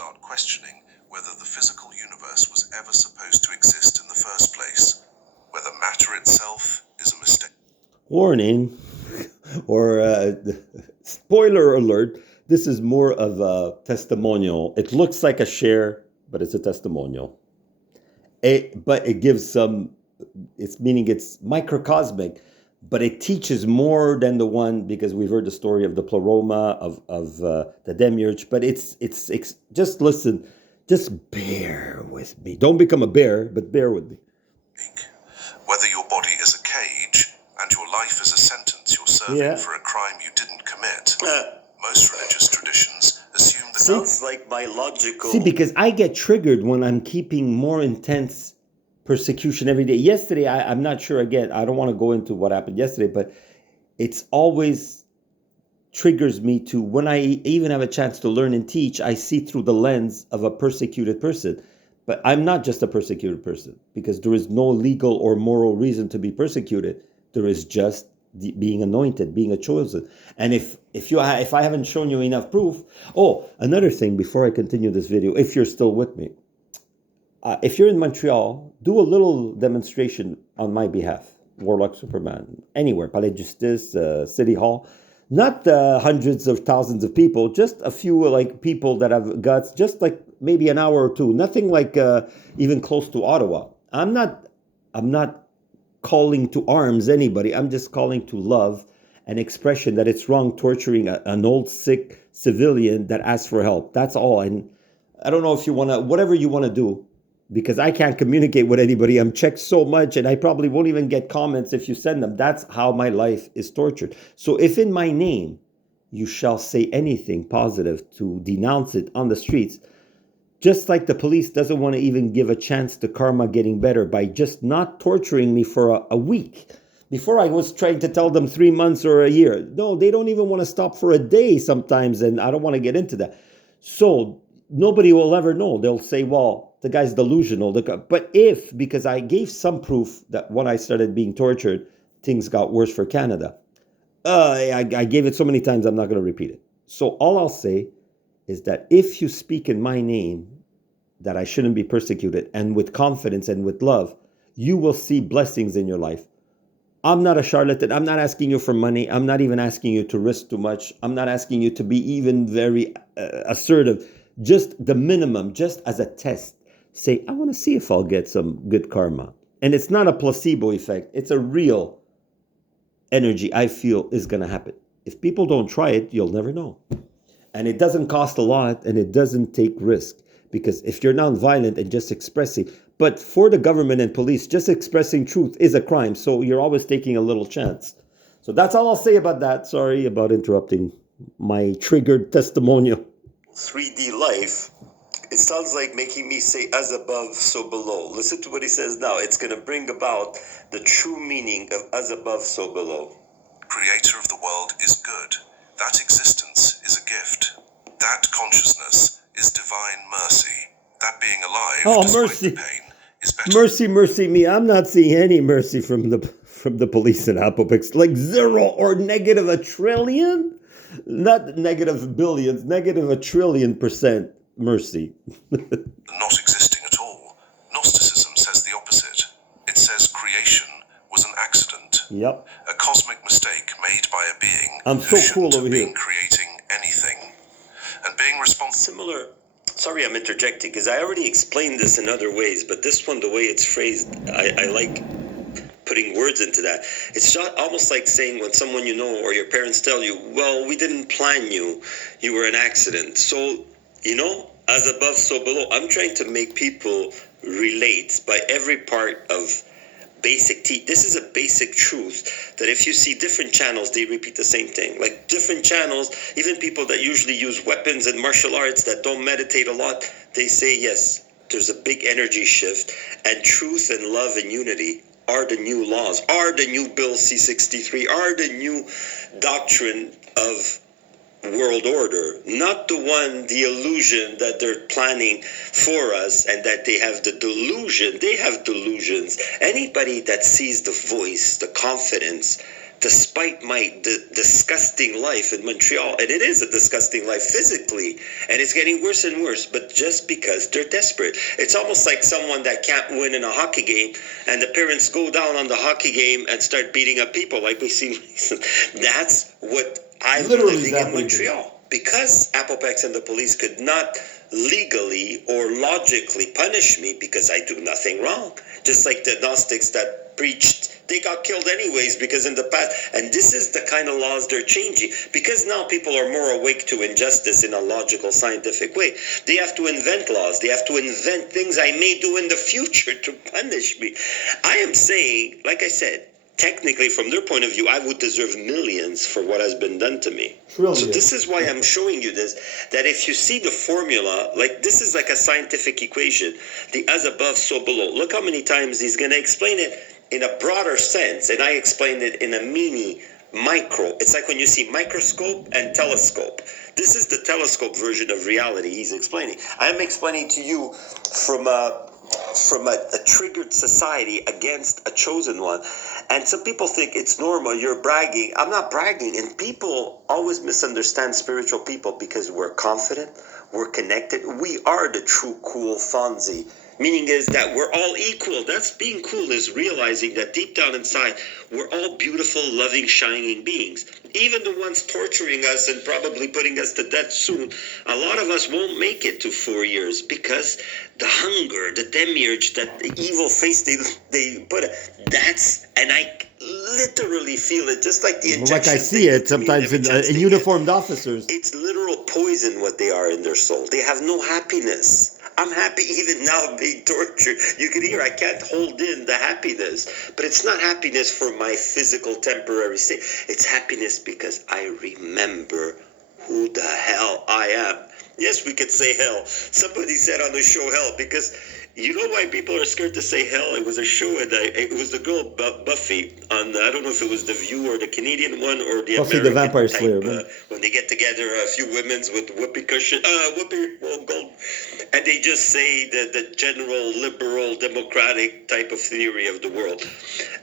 start questioning whether the physical universe was ever supposed to exist in the first place, whether matter itself is a mistake. Warning, or spoiler alert, this is more of a testimonial. It looks like a share, but it's a testimonial. But it gives some, meaning it's microcosmic, but it teaches more than the one, because we've heard the story of the pleroma, of the demiurge, but it's just listen, just bear with me. Don't become a bear, but bear with me. Whether your body is a cage and your life is a sentence you're serving for a crime you didn't commit. Most religious traditions assume that sounds like my logical... See, because I get triggered when I'm keeping more intense persecution every day. Yesterday, I'm not sure, again, I don't want to go into what happened yesterday, but it's always triggers me to, when I even have a chance to learn and teach, I see through the lens of a persecuted person. But I'm not just a persecuted person, because there is no legal or moral reason to be persecuted. There is just being anointed, being a chosen. And if I haven't shown you enough proof... Oh, another thing before I continue this video, if you're still with me, if you're in Montreal, do a little demonstration on my behalf. Warlock, Superman, anywhere, Palais de Justice, City Hall. Not hundreds of thousands of people, just a few like people that have guts, just like maybe an hour or two. Nothing like even close to Ottawa. I'm not calling to arms anybody. I'm just calling to love and expression that it's wrong torturing an old sick civilian that asks for help. That's all. And I don't know if you want to, whatever you want to do, because I can't communicate with anybody. I'm checked so much, and I probably won't even get comments if you send them. That's how my life is tortured. So if in my name you shall say anything positive to denounce it on the streets, just like the police doesn't want to even give a chance to karma getting better by just not torturing me for a week. Before I was trying to tell them 3 months or a year. No, they don't even want to stop for a day sometimes, and I don't want to get into that. So nobody will ever know. They'll say, well, the guy's delusional. But because I gave some proof that when I started being tortured, things got worse for Canada. I gave it so many times, I'm not going to repeat it. So all I'll say is that if you speak in my name, that I shouldn't be persecuted, and with confidence and with love, you will see blessings in your life. I'm not a charlatan. I'm not asking you for money. I'm not even asking you to risk too much. I'm not asking you to be even very assertive. Just the minimum, just as a test. Say, I want to see if I'll get some good karma. And it's not a placebo effect. It's a real energy I feel is going to happen. If people don't try it, you'll never know. And it doesn't cost a lot, and it doesn't take risk. Because if you're nonviolent and just expressing, but for the government and police, just expressing truth is a crime. So you're always taking a little chance. So that's all I'll say about that. Sorry about interrupting my triggered testimonial. 3D life. It sounds like making me say as above, so below. Listen to what he says now. It's going to bring about the true meaning of as above, so below. Creator of the world is good. That existence is a gift. That consciousness is divine mercy. That being alive, despite the pain, is better. Mercy me. I'm not seeing any mercy from the police in Apopex. Like 0 or negative a trillion? Not negative billions, negative a trillion% mercy. Not existing at all. Gnosticism says the opposite. It says creation was an accident. Yep. A cosmic mistake made by a being I'm so cool over here. Creating anything. And being responsible. Similar. Sorry, I'm interjecting, because I already explained this in other ways, but this one, the way it's phrased, I like putting words into that. It's not almost like saying when someone you know or your parents tell you, well, we didn't plan you, you were an accident. So, as above, so below. I'm trying to make people relate by every part of basic this is a basic truth, that if you see different channels, they repeat the same thing. Like different channels, even people that usually use weapons and martial arts that don't meditate a lot, they say, yes, there's a big energy shift, and truth and love and unity are the new laws, are the new Bill C-63, are the new doctrine of world order, not the illusion that they're planning for us, and that they have the delusion. They have delusions. Anybody that sees the voice, the confidence, despite my disgusting life in Montreal, and it is a disgusting life physically, and it's getting worse and worse, but just because they're desperate. It's almost like someone that can't win in a hockey game, and the parents go down on the hockey game and start beating up people like we see recently. That's what I'm living in Montreal. Because Apopex and the police could not legally or logically punish me because I do nothing wrong. Just like the Gnostics that preached, they got killed anyways because in the past, and this is the kind of laws they're changing. Because now people are more awake to injustice in a logical, scientific way. They have to invent laws. They have to invent things I may do in the future to punish me. I am saying, like I said, technically, from their point of view, I would deserve millions for what has been done to me. Trillion. So this is why I'm showing you this, that if you see the formula, like this is like a scientific equation, the as above, so below. Look how many times he's going to explain it in a broader sense, and I explained it in a micro. It's like when you see microscope and telescope. This is the telescope version of reality he's explaining. I'm explaining to you from a triggered society against a chosen one. And some people think it's normal, you're bragging. I'm not bragging. And people always misunderstand spiritual people because we're confident, we're connected. We are the true cool Fonzie. Meaning is that we're all equal. That's being cool, is realizing that deep down inside, we're all beautiful, loving, shining beings. Even the ones torturing us and probably putting us to death soon, a lot of us won't make it to 4 years because the hunger, the demiurge, that the evil face they put it, that's, and I literally feel it, just like the injection. Like I see it sometimes in uniformed officers. It's literal poison what they are in their soul. They have no happiness. I'm happy even now being tortured. You can hear I can't hold in the happiness. But it's not happiness for my physical temporary state. It's happiness because I remember who the hell I am. Yes, we could say hell. Somebody said on the show hell because you know why people are scared to say hell? It was a show, and it was the girl Buffy on, I don't know if it was The View or the Canadian one or the Buffy American the Vampire type, Slayer. When they get together, a few women's with whoopee cushion, gold, and they just say the general liberal democratic type of theory of the world.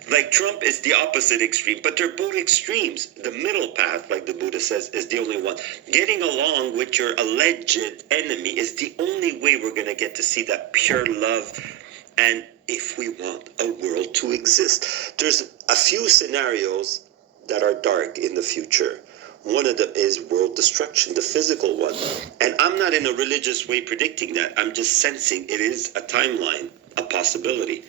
Like Trump is the opposite extreme, but they're both extremes. The middle path, like the Buddha says, is the only one. Getting along with your alleged enemy is the only way we're going to get to see that pure love. And if we want a world to exist, there's a few scenarios that are dark in the future. One of them is world destruction, the physical one. And I'm not in a religious way predicting that. I'm just sensing it is a timeline, a possibility.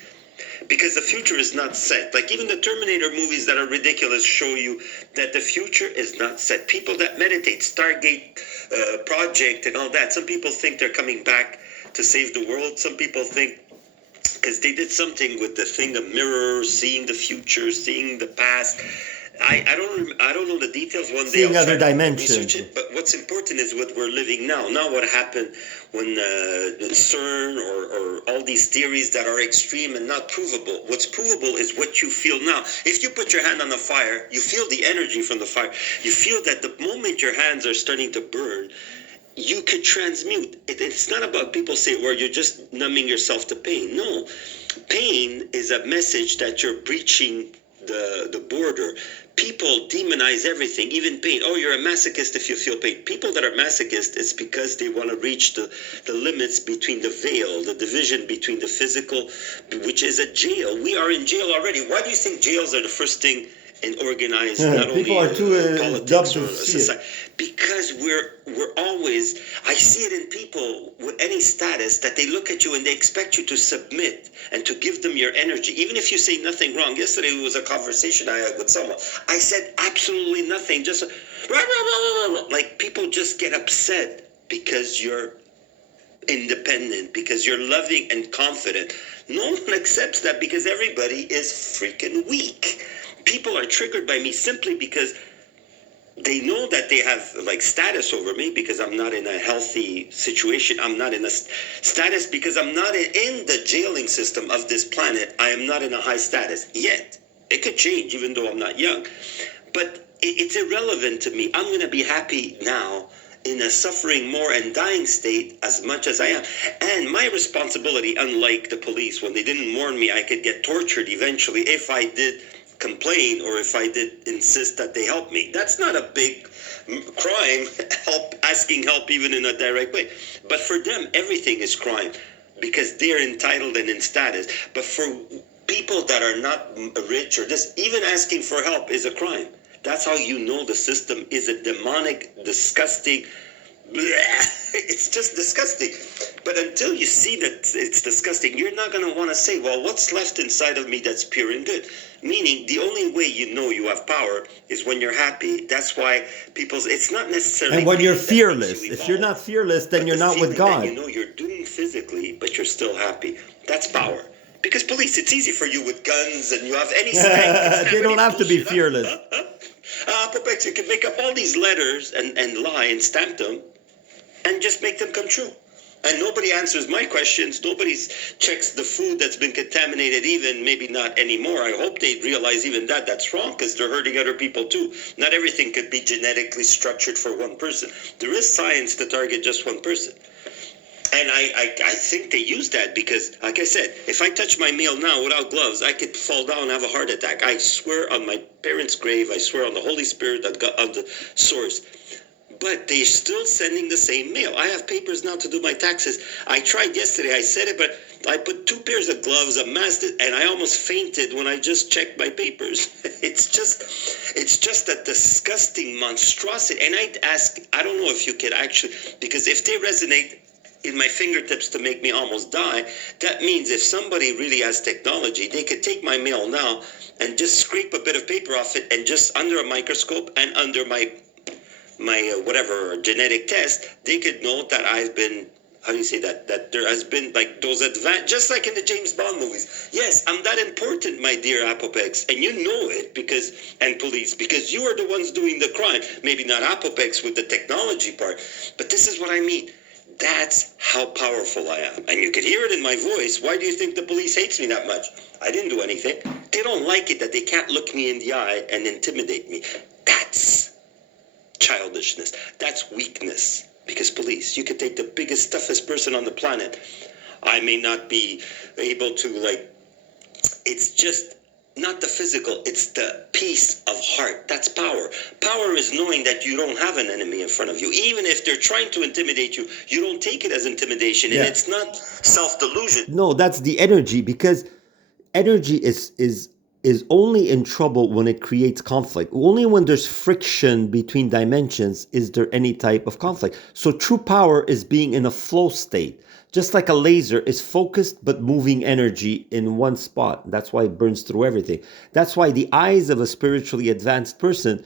Because the future is not set. Like even the Terminator movies that are ridiculous show you that the future is not set. People that meditate, Stargate project and all that, some people think they're coming back to save the world. Some people think because they did something with the thing of mirrors, seeing the future, seeing the past. I don't know the details. One day seeing other dimensions. But what's important is what we're living now. Not what happened when CERN or all these theories that are extreme and not provable. What's provable is what you feel now. If you put your hand on the fire, you feel the energy from the fire. You feel that the moment your hands are starting to burn, you could transmute. It's not about people say, well, you're just numbing yourself to pain. No. Pain is a message that you're breaching the border. People demonize everything, even pain. Oh, you're a masochist if you feel pain. People that are masochists, it's because they want to reach the limits between the veil, the division between the physical, which is a jail. We are in jail already. Why do you think jails are the first thing in organized, not people only are too politics or society? Because we're always, I see it in people with any status that they look at you and they expect you to submit and to give them your energy, even if you say nothing wrong. Yesterday was a conversation I had with someone. I said absolutely nothing, just like people just get upset because you're independent, because you're loving and confident. No one accepts that because everybody is freaking weak. People are triggered by me simply because they know that they have like status over me because I'm not in a healthy situation. I'm not in a status because I'm not in the jailing system of this planet. I am not in a high status yet. It could change even though I'm not young. But it's irrelevant to me. I'm going to be happy now in a suffering more and dying state as much as I am. And my responsibility, unlike the police, when they didn't warn me I could get tortured eventually if I did complain or if I did insist that they help me. That's not a big crime, asking help even in a direct way. But for them, everything is crime because they're entitled and in status. But for people that are not rich or this, even asking for help is a crime. That's how you know the system is a demonic, disgusting, it's just disgusting. But until you see that it's disgusting, you're not going to want to say, well, what's left inside of me that's pure and good? Meaning, the only way you know you have power is when you're happy. That's why it's not necessarily... And when you're fearless. If you're not fearless, then you're not with God. You know you're doing physically, but you're still happy. That's power. Because police, it's easy for you with guns and you have any strength. They don't have to be fearless. Apopex, you can make up all these letters and lie and stamp them and just make them come true. And nobody answers my questions. Nobody checks the food that's been contaminated, even maybe not anymore. I hope they realize even that's wrong because they're hurting other people too. Not everything could be genetically structured for one person. There is science to target just one person. And I think they use that because, like I said, if I touch my meal now without gloves, I could fall down and have a heart attack. I swear on my parents' grave, I swear on the Holy Spirit that got on the source. But they're still sending the same mail. I have papers now to do my taxes. I tried yesterday, I said it, but I put 2 pairs of gloves, a mask, and I almost fainted when I just checked my papers. It's just a disgusting monstrosity. And I'd ask, I don't know if you could actually, because if they resonate in my fingertips to make me almost die, that means if somebody really has technology, they could take my mail now and just scrape a bit of paper off it and just under a microscope and under my whatever genetic test, they could know that I've been, how do you say that there has been like those just like in the James Bond movies. Yes, I'm that important, my dear Apopex, and you know it and police, because you are the ones doing the crime. Maybe not Apopex with the technology part, but this is what I mean. That's how powerful I am. And you could hear it in my voice. Why do you think the police hates me that much? I didn't do anything. They don't like it that they can't look me in the eye and intimidate me. That's childishness. That's weakness. Because police, you could take the biggest, toughest person on the planet. I may not be able to, it's just not the physical, it's the peace of heart. That's power. Power is knowing that you don't have an enemy in front of you. Even if they're trying to intimidate you, you don't take it as intimidation. And it's not self-delusion. No, that's the energy, because energy is only in trouble when it creates conflict. Only when there's friction between dimensions is there any type of conflict. So true power is being in a flow state. Just like a laser is focused but moving energy in one spot. That's why it burns through everything. That's why the eyes of a spiritually advanced person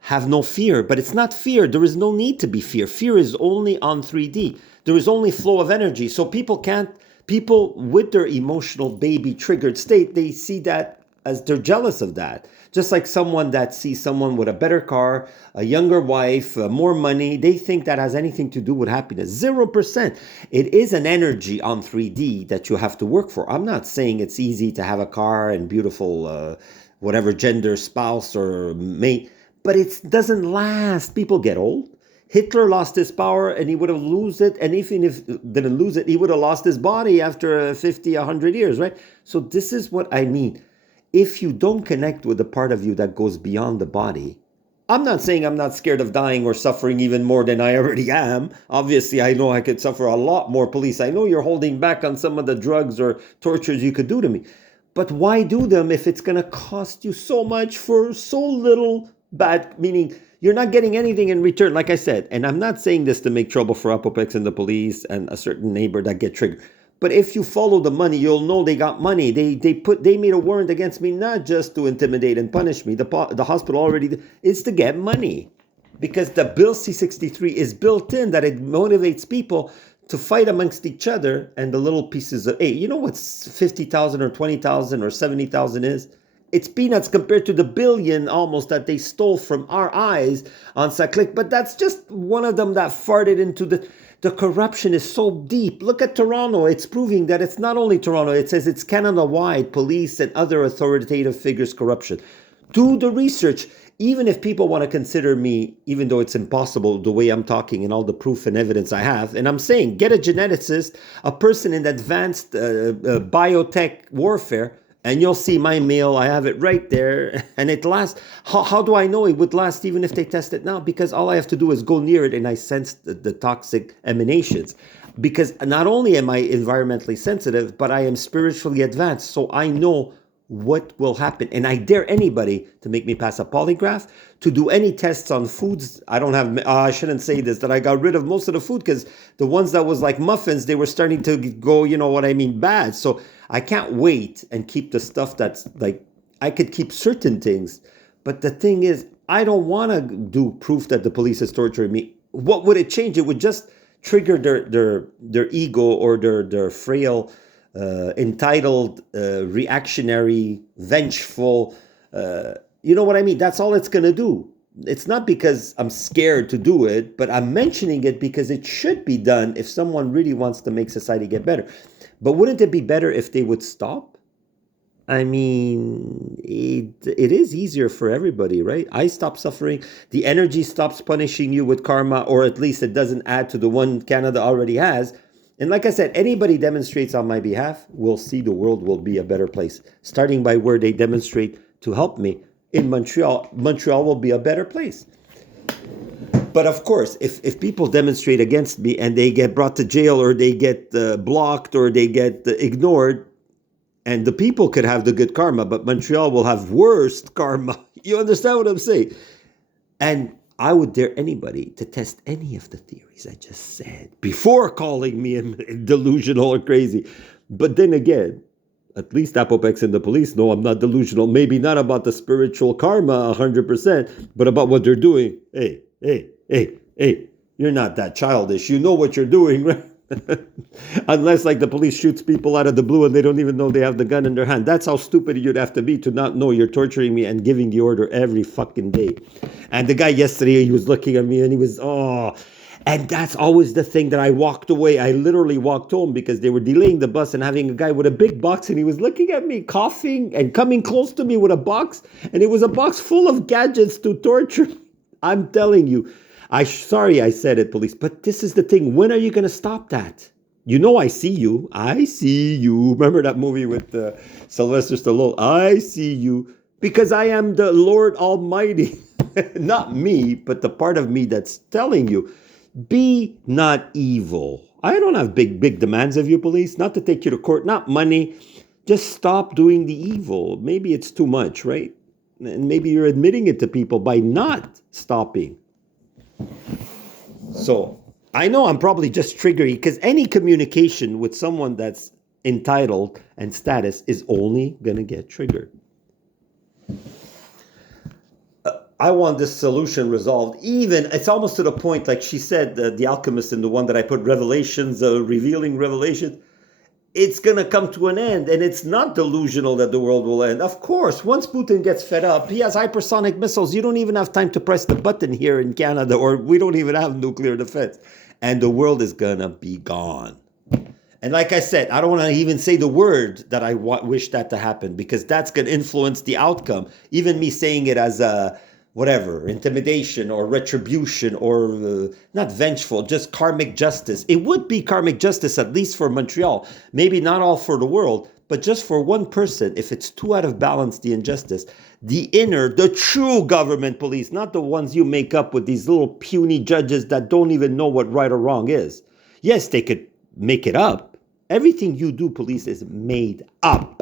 have no fear. But it's not fear. There is no need to be fear. Fear is only on 3D. There is only flow of energy. So people with their emotional baby triggered state, they see that as they're jealous of that. Just like someone that sees someone with a better car, a younger wife, more money, they think that has anything to do with happiness. 0%. It is an energy on 3D that you have to work for. I'm not saying it's easy to have a car and beautiful, whatever gender spouse or mate, but it doesn't last. People get old. Hitler lost his power and he would have lost it. And even if he didn't lose it, he would have lost his body after 50, 100 years, right? So this is what I mean. If you don't connect with the part of you that goes beyond the body, I'm not saying I'm not scared of dying or suffering even more than I already am. Obviously, I know I could suffer a lot more, police. I know you're holding back on some of the drugs or tortures you could do to me. But why do them if it's going to cost you so much for so little bad, meaning you're not getting anything in return, like I said. And I'm not saying this to make trouble for Apopex and the police and a certain neighbor that get triggered. But if you follow the money, you'll know they got money. They made a warrant against me, not just to intimidate and punish me. The hospital already is to get money, because the Bill C-63 is built in that it motivates people to fight amongst each other and the little pieces of, hey, you know what's 50,000 or 20,000 or 70,000 is? It's peanuts compared to the billion almost that they stole from our eyes on Saclick. But that's just one of them that farted into the corruption is so deep. Look at Toronto. It's proving that it's not only Toronto. It says it's Canada-wide, police and other authoritative figures' corruption. Do the research. Even if people want to consider me, even though it's impossible the way I'm talking and all the proof and evidence I have, and I'm saying get a geneticist, a person in advanced biotech warfare, And you'll see my mail, I have it right there, and it lasts. How do I know it would last even if they test it now? Because all I have to do is go near it and I sense the toxic emanations. Because not only am I environmentally sensitive, but I am spiritually advanced. So I know what will happen. And I dare anybody to make me pass a polygraph, to do any tests on foods. I don't have, I shouldn't say this, that I got rid of most of the food because the ones that was like muffins, they were starting to go, you know what I mean, bad. So I can't wait and keep the stuff that's like, I could keep certain things. But the thing is, I don't want to do proof that the police is torturing me. What would it change? It would just trigger their ego or their frail, entitled, reactionary, vengeful, you know what I mean? That's all it's going to do. It's not because I'm scared to do it, but I'm mentioning it because it should be done if someone really wants to make society get better. But wouldn't it be better if they would stop? I mean, it is easier for everybody, right? I stop suffering. The energy stops punishing you with karma, or at least it doesn't add to the one Canada already has. And like I said, anybody demonstrates on my behalf, we'll see the world will be a better place. Starting by where they demonstrate to help me in Montreal, Montreal will be a better place. But of course, if people demonstrate against me and they get brought to jail or they get blocked or they get ignored, and the people could have the good karma, but Montreal will have worst karma. You understand what I'm saying? And I would dare anybody to test any of the theories I just said before calling me delusional or crazy. But then again, at least Apopex and the police know I'm not delusional. Maybe not about the spiritual karma 100%, but about what they're doing. Hey, you're not that childish. You know what you're doing, right? Unless like the police shoots people out of the blue and they don't even know they have the gun in their hand. That's how stupid you'd have to be to not know you're torturing me and giving the order every fucking day. And the guy yesterday, he was looking at me and he was, and that's always the thing that I walked away. I literally walked home because they were delaying the bus and having a guy with a big box and he was looking at me, coughing and coming close to me with a box. And it was a box full of gadgets to torture. I'm telling you. Sorry I said it, police, but this is the thing. When are you going to stop that? You know I see you. I see you. Remember that movie with Sylvester Stallone? I see you because I am the Lord Almighty. Not me, but the part of me that's telling you, be not evil. I don't have big demands of you, police, not to take you to court, not money. Just stop doing the evil. Maybe it's too much, right? And maybe you're admitting it to people by not stopping. So I know I'm probably just triggering because any communication with someone that's entitled and status is only going to get triggered. I want this solution resolved. Even it's almost to the point, like she said, the alchemist in the one that I put Revelations, revealing Revelation. It's going to come to an end, and it's not delusional that the world will end. Of course, once Putin gets fed up, he has hypersonic missiles. You don't even have time to press the button here in Canada, or we don't even have nuclear defense. And the world is going to be gone. And like I said, I don't want to even say the word that I wish that to happen, because that's going to influence the outcome. Even me saying it as a whatever, intimidation or retribution or not vengeful, just karmic justice. It would be karmic justice, at least for Montreal. Maybe not all for the world, but just for one person. If it's too out of balance, the injustice, the inner, the true government police, not the ones you make up with these little puny judges that don't even know what right or wrong is. Yes, they could make it up. Everything you do, police, is made up.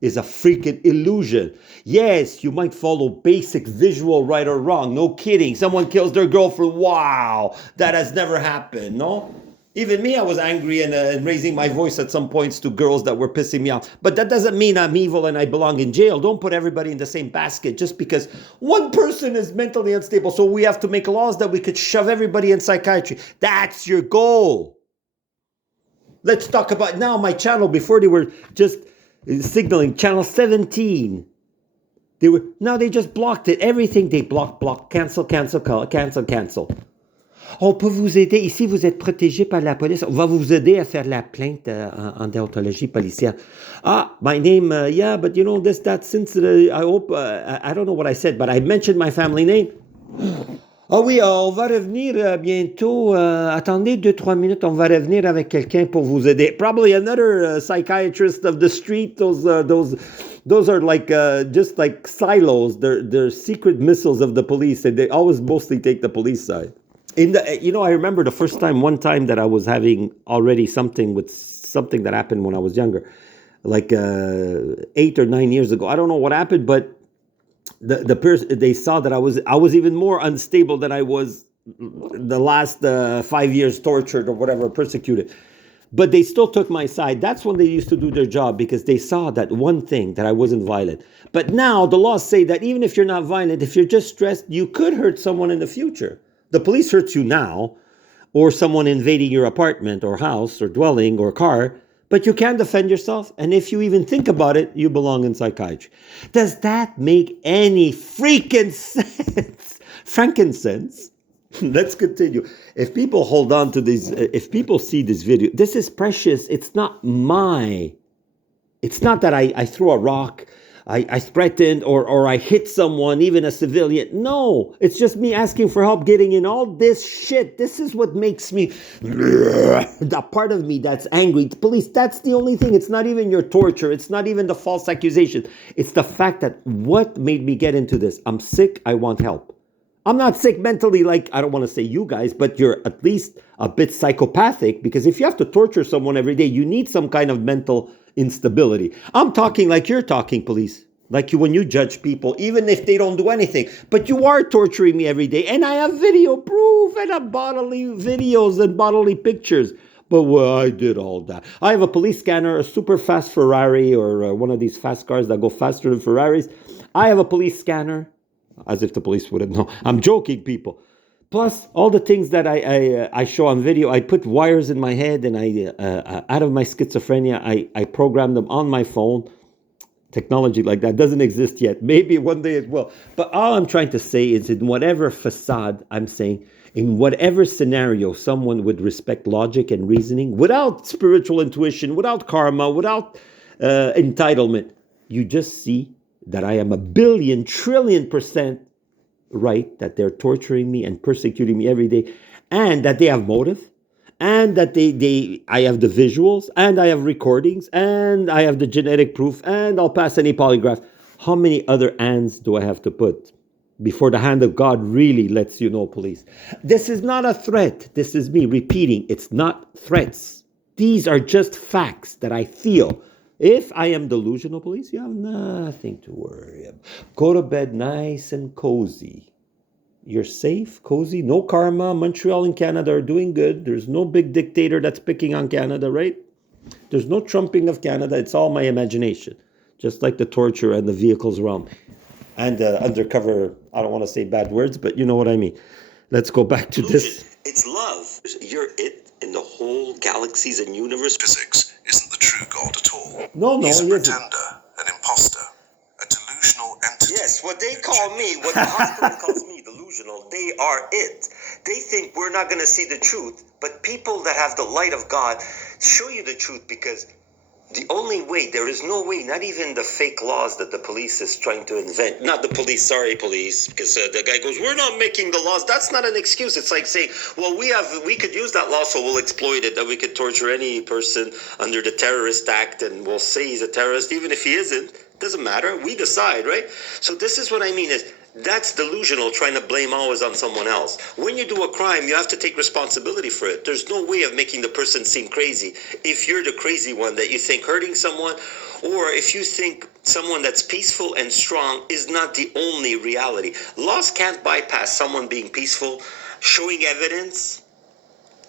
Is a freaking illusion. Yes, you might follow basic visual right or wrong. No kidding. Someone kills their girlfriend. Wow, that has never happened, no? Even me, I was angry and raising my voice at some points to girls that were pissing me off. But that doesn't mean I'm evil and I belong in jail. Don't put everybody in the same basket just because one person is mentally unstable. So we have to make laws that we could shove everybody in psychiatry. That's your goal. Let's talk about now my channel. Before they were just signaling channel 17. Now they just blocked it. Everything they block, cancel. On peut vous aider. Ici, vous êtes protégé par la police. On va vous aider à faire la plainte en déontologie policière. My name, yeah, but you know, that since I hope, I don't know what I said, but I mentioned my family name. Ah oui, on va revenir bientôt. Attendez 2-3 minutes, on va revenir avec quelqu'un pour vous aider. Probably another psychiatrist of the street. Those are like just like silos. They're secret missiles of the police, and they always mostly take the police side. I remember the first time, one time that I was having already something that happened when I was younger, like 8 or 9 years ago. I don't know what happened, but the person, they saw that I was even more unstable than I was the last 5 years, tortured or whatever, persecuted. But they still took my side. That's when they used to do their job, because they saw that one thing, that I wasn't violent. But now the laws say that even if you're not violent, if you're just stressed, you could hurt someone in the future. The police hurts you now, or someone invading your apartment or house or dwelling or car, but you can't defend yourself. And if you even think about it, you belong in psychiatry. Does that make any freaking sense? Frankincense? Let's continue. If people hold on to these, if people see this video, this is precious. It's not that I threw a rock, I threatened, or I hit someone, even a civilian. No, it's just me asking for help getting in all this shit. This is what makes me, that part of me that's angry. The police, that's the only thing. It's not even your torture. It's not even the false accusation. It's the fact that what made me get into this. I'm sick. I want help. I'm not sick mentally, like, I don't want to say you guys, but you're at least a bit psychopathic, because if you have to torture someone every day, you need some kind of mental instability. I'm talking like you're talking, police. Like when you judge people, even if they don't do anything. But you are torturing me every day, and I have video proof, and have bodily videos and bodily pictures. But well, I did all that. I have a police scanner, a super fast Ferrari, or one of these fast cars that go faster than Ferraris. I have a police scanner. As if the police wouldn't know. I'm joking, people. Plus, all the things that I show on video, I put wires in my head, and out of my schizophrenia, I program them on my phone. Technology like that doesn't exist yet. Maybe one day it will. But all I'm trying to say is, in whatever facade, I'm saying, in whatever scenario someone would respect logic and reasoning, without spiritual intuition, without karma, without entitlement, you just see that I am 1,000,000,000,000,000,000% right, that they're torturing me and persecuting me every day, and that they have motive, and that I have the visuals, and I have recordings, and I have the genetic proof, and I'll pass any polygraph. How many other ands do I have to put before the hand of God really lets you know, police? This is not a threat. This is me repeating. It's not threats. These are just facts that I feel. If I am delusional, police, you have nothing to worry about. Go to bed nice and cozy. You're safe, cozy, no karma. Montreal and Canada are doing good. There's no big dictator that's picking on Canada, right? There's no trumping of Canada. It's all my imagination. Just like the torture and the vehicles around me. And undercover, I don't want to say bad words, but you know what I mean. Let's go back to this. It's love. You're it in the whole galaxies and universe. Physics isn't the true God at all. No, He's a he isn't. pretender, an imposter, a delusional entity. Yes, what they call me, what the hospital calls me delusional, they are it. They think we're not going to see the truth, but people that have the light of God show you the truth, because the only way, there is no way, not even the fake laws that the police is trying to invent. Not the police, sorry police, because the guy goes, we're not making the laws. That's not an excuse. It's like saying, well, we could use that law, so we'll exploit it, that we could torture any person under the terrorist act, and we'll say he's a terrorist, even if he isn't. Doesn't matter. We decide, right? So this is what I mean is, that's delusional, trying to blame always on someone else. When you do a crime, you have to take responsibility for it. There's no way of making the person seem crazy if you're the crazy one that you think hurting someone, or if you think someone that's peaceful and strong is not the only reality. Laws can't bypass someone being peaceful, showing evidence,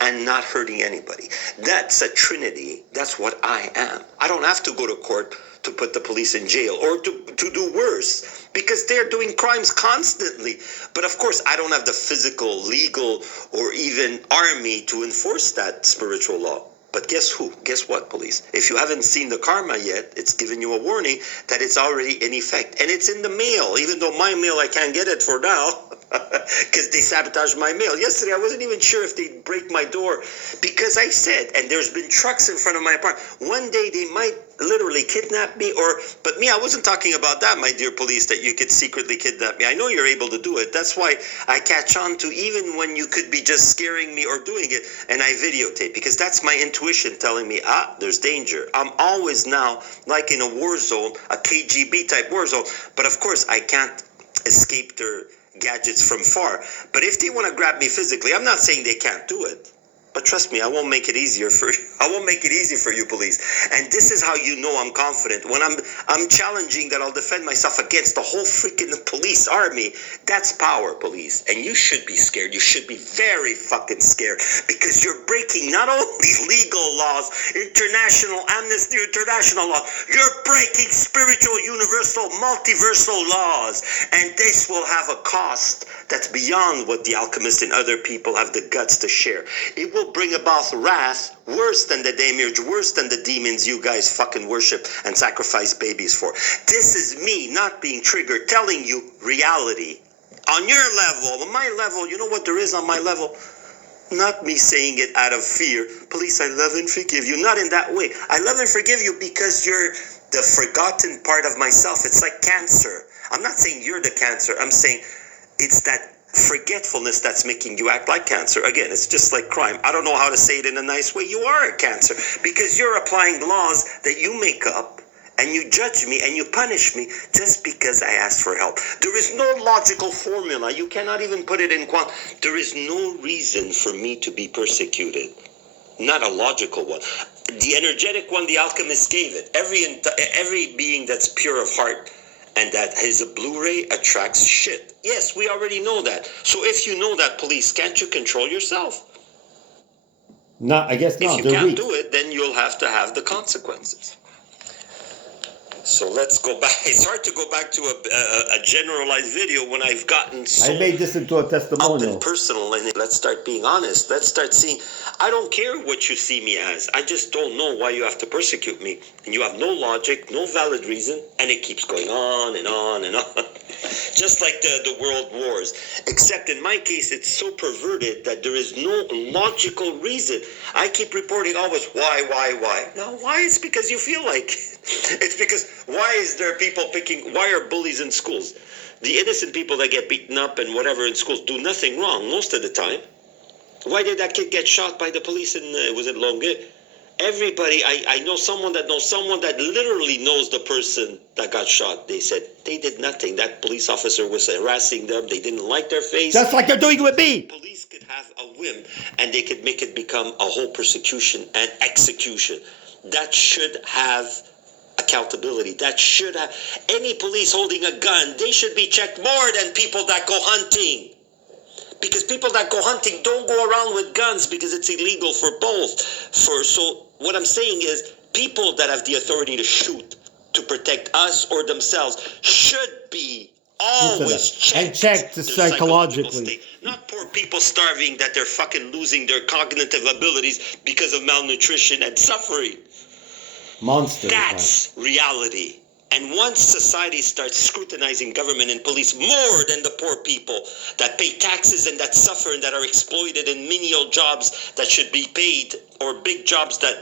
and not hurting anybody. That's a trinity. That's what I am. I don't have to go to court to put the police in jail, or to do worse, because they're doing crimes constantly. But of course, I don't have the physical, legal, or even army to enforce that spiritual law. But guess who? Guess what, police? If you haven't seen the karma yet, it's giving you a warning that it's already in effect. And it's in the mail, even though my mail, I can't get it for now. because they sabotaged my mail. Yesterday, I wasn't even sure if they'd break my door because I said, and there's been trucks in front of my apartment. One day they might literally kidnap me, but me, I wasn't talking about that, my dear police, that you could secretly kidnap me. I know you're able to do it. That's why I catch on to even when you could be just scaring me or doing it, and I videotape, because that's my intuition telling me, there's danger. I'm always now like in a war zone, a KGB type war zone, but of course I can't escape their gadgets from far. But if they want to grab me physically, I'm not saying they can't do it. But trust me, I won't make it easier for you. I won't make it easy for you, police. And this is how you know I'm confident. When I'm challenging that I'll defend myself against the whole freaking police army. That's power, police. And you should be scared. You should be very fucking scared, because you're breaking not only legal laws, international Amnesty International laws, you're breaking spiritual, universal, multiversal laws. And this will have a cost that's beyond what the alchemist and other people have the guts to share. It will bring about wrath worse than the demiurge, worse than the demons you guys fucking worship and sacrifice babies for. This is me not being triggered, telling you reality. On your level, on my level, you know what there is on my level? Not me saying it out of fear. Police, I love and forgive you. Not in that way. I love and forgive you because you're the forgotten part of myself. It's like cancer. I'm not saying you're the cancer. I'm saying it's that forgetfulness that's making you act like cancer. Again, it's just like crime. I don't know how to say it in a nice way. You are a cancer because you're applying laws that you make up, and you judge me and you punish me just because I asked for help. There is no logical formula. You cannot even put it in quant. There is no reason for me to be persecuted. Not a logical one. The energetic one, the alchemist gave it. Every being that's pure of heart and that is a Blu-ray attracts shit. Yes, we already know that. So if you know that, police, can't you control yourself? No, I guess not. If you can't do it, then you'll have to have the consequences. So let's go back. It's hard to go back to a generalized video when I've gotten so I made this into a up testimonial. and personal. And let's start being honest. Let's start seeing. I don't care what you see me as. I just don't know why you have to persecute me. And you have no logic, no valid reason. And it keeps going on and on and on. Just like the world wars. Except in my case, it's so perverted that there is no logical reason. I keep reporting always, why? Now, why? It's because you feel like it. It's because, why is there people why are bullies in schools? The innocent people that get beaten up and whatever in schools do nothing wrong most of the time. Why did that kid get shot by the police was it Longueuil? Everybody, I know someone that literally knows the person that got shot. They said they did nothing. That police officer was harassing them. They didn't like their face. Just like they're doing with me. Police could have a whim and they could make it become a whole persecution and execution. That should have accountability. That should have any police holding a gun. They should be checked more than people that go hunting. Because people that go hunting don't go around with guns because it's illegal for both. So what I'm saying is people that have the authority to shoot to protect us or themselves should be always checked. And checked psychologically. State. Not poor people starving that they're fucking losing their cognitive abilities because of malnutrition and suffering. Monsters. That's reality. And once society starts scrutinizing government and police more than the poor people that pay taxes and that suffer and that are exploited in menial jobs that should be paid, or big jobs that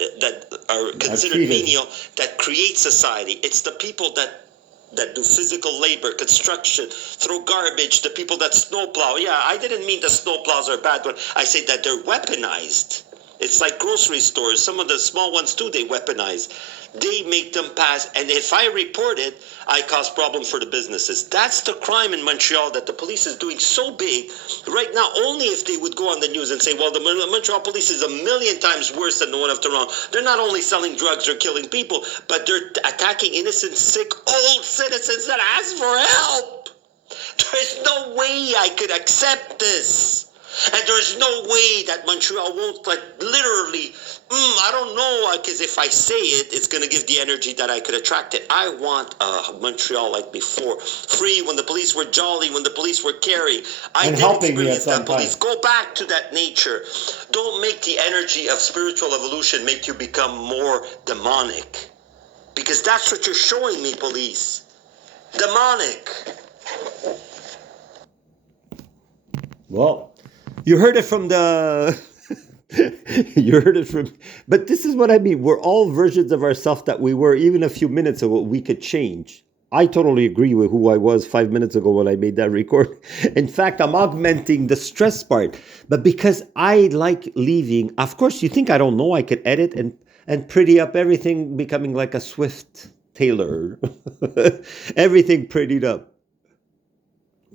are considered menial, that create society. It's the people that do physical labor, construction, throw garbage, the people that snowplow. Yeah, I didn't mean the snowplows are bad, but I say that they're weaponized. It's like grocery stores. Some of the small ones too, they weaponize. They make them pass, and if I report it, I cause problem for the businesses. That's the crime in Montreal that the police is doing so big right now. Only if they would go on the news and say, well, the Montreal police is 1,000,000 times worse than the one of Toronto. They're not only selling drugs or killing people, but they're attacking innocent, sick, old citizens that ask for help. There's no way I could accept this. And there's no way that Montreal won't, like, literally, I don't know, because if I say it, it's going to give the energy that I could attract it. I want Montreal like before. Free, when the police were jolly, when the police were caring. I didn't experience that police. Go back to that nature. Don't make the energy of spiritual evolution make you become more demonic. Because that's what you're showing me, police. Demonic. Well, you heard it from the... you heard it from... But this is what I mean. We're all versions of ourselves that we were even a few minutes ago. We could change. I totally agree with who I was 5 minutes ago when I made that record. In fact, I'm augmenting the stress part. But because I like leaving... Of course, you think I don't know I could edit and pretty up everything, becoming like a Swift tailor. Everything prettied up.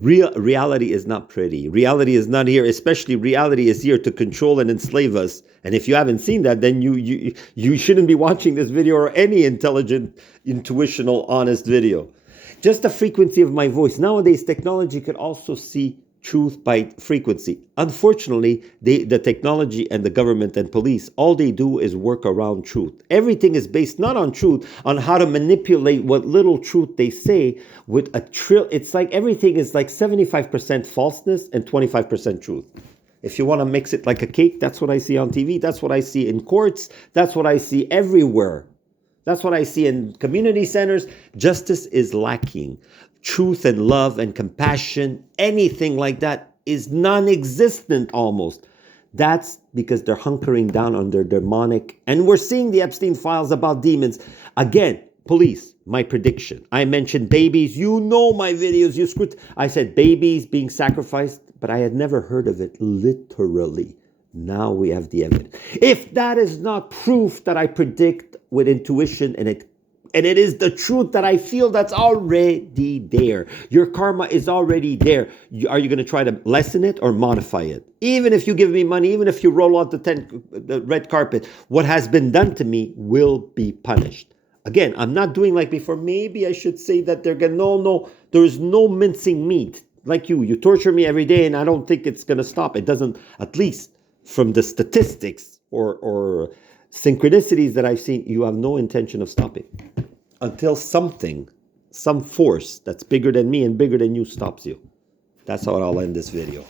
Reality is not pretty. Reality is not here. Especially reality is here to control and enslave us. And if you haven't seen that, then you shouldn't be watching this video or any intelligent, intuitional, honest video. Just the frequency of my voice. Nowadays, technology could also see truth by frequency. Unfortunately, the technology and the government and police, all they do is work around truth. Everything is based not on truth, on how to manipulate what little truth they say with it's like everything is like 75% falseness and 25% truth. If you want to mix it like a cake, that's what I see on TV. That's what I see in courts. That's what I see everywhere. That's what I see in community centers. Justice is lacking. Truth and love and compassion, anything like that is non-existent almost. That's because they're hunkering down on their demonic. And we're seeing the Epstein files about demons. Again, police, my prediction. I mentioned babies. You know my videos. I said babies being sacrificed, but I had never heard of it literally. Now we have the evidence. If that is not proof that I predict with intuition and it is the truth that I feel that's already there. Your karma is already there. Are you going to try to lessen it or modify it? Even if you give me money, even if you roll out the red carpet, what has been done to me will be punished. Again, I'm not doing like before. Maybe I should say that they're going to... No, there is no mincing meat. Like you torture me every day and I don't think it's going to stop. It doesn't, at least from the statistics or synchronicities that I've seen, you have no intention of stopping until some force that's bigger than me and bigger than you stops you. That's how I'll end this video.